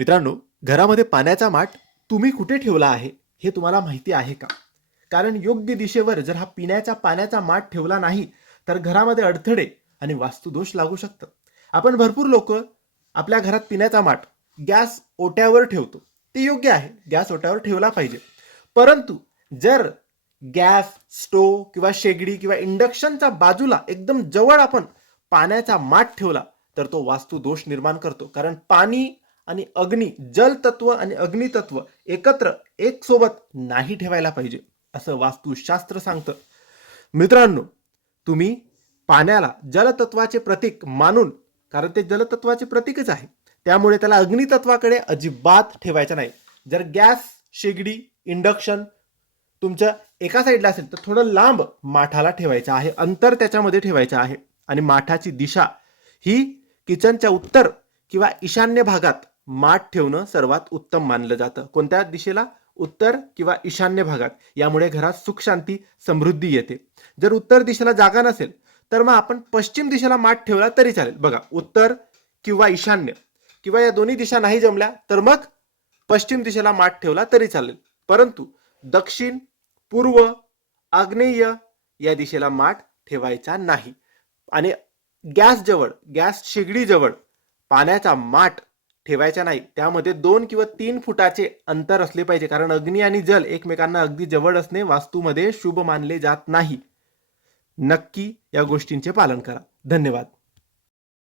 मित्रांनो, घरामध्ये पाण्याचा माठ तुम्ही कुठे ठेवला आहे हे तुम्हाला माहिती आहे का? कारण योग्य दिशेवर जर हा पिण्याच्या पाण्याचा माठ ठेवला नाही तर घरामध्ये अडथळे आणि वास्तुदोष लागू शकतात. आपण भरपूर लोक आपल्या घरात पिण्याचा माठ गॅस ओट्यावर ठेवतो. ते योग्य आहे, गॅस ओट्यावर ठेवला पाहिजे. परंतु जर गॅस स्टोव किंवा शेगडी किंवा इंडक्शनच्या बाजूला एकदम जवळ आपण पाण्याचा माठ ठेवला तर तो वास्तुदोष निर्माण करतो. कारण पाणी आणि अग्नी, जल तत्व आणि अग्नी तत्व एकत्र एक सोबत नाही ठेवायला पाहिजे असं वास्तुशास्त्र सांगतं. मित्रांनो, तुम्ही पाण्याला जलतत्वाचे प्रतीक मानून, कारण ते जलतत्वाचे प्रतीकच आहे, त्यामुळे त्याला अग्नितत्वाकडे अजिबात ठेवायचं नाही. जर गॅस, शेगडी, इंडक्शन तुमच्या एका साईडला असेल तर थोडं लांब माठाला ठेवायचं आहे, अंतर त्याच्यामध्ये ठेवायचं आहे. आणि माठाची दिशा ही किचनच्या उत्तर किंवा ईशान्य भागात माठ ठेवणं सर्वात उत्तम मानलं जातं. कोणत्या दिशेला? उत्तर किंवा ईशान्य भागात. यामुळे घरात सुख शांती समृद्धी येते. जर उत्तर दिशेला जागा नसेल तर मग आपण पश्चिम दिशेला माठ ठेवला तरी चालेल. बघा, उत्तर किंवा ईशान्य किंवा या दोन्ही दिशा नाही जमल्या तर मग पश्चिम दिशेला माठ ठेवला तरी चालेल. परंतु दक्षिण, पूर्व, आग्नेय या दिशेला माठ ठेवायचा नाही. आणि गॅस जवळ, गॅस शेगडी जवळ पाण्याचा माठ ठेवायचा नाही. त्यामध्ये 2 किंवा 3 फुटाचे अंतर असले पाहिजे. कारण अग्नी आणि जल एकमेकांना अगदी जवळ असणे वास्तूमध्ये शुभ मानले जात नाही. नक्की या गोष्टींचे पालन करा. धन्यवाद.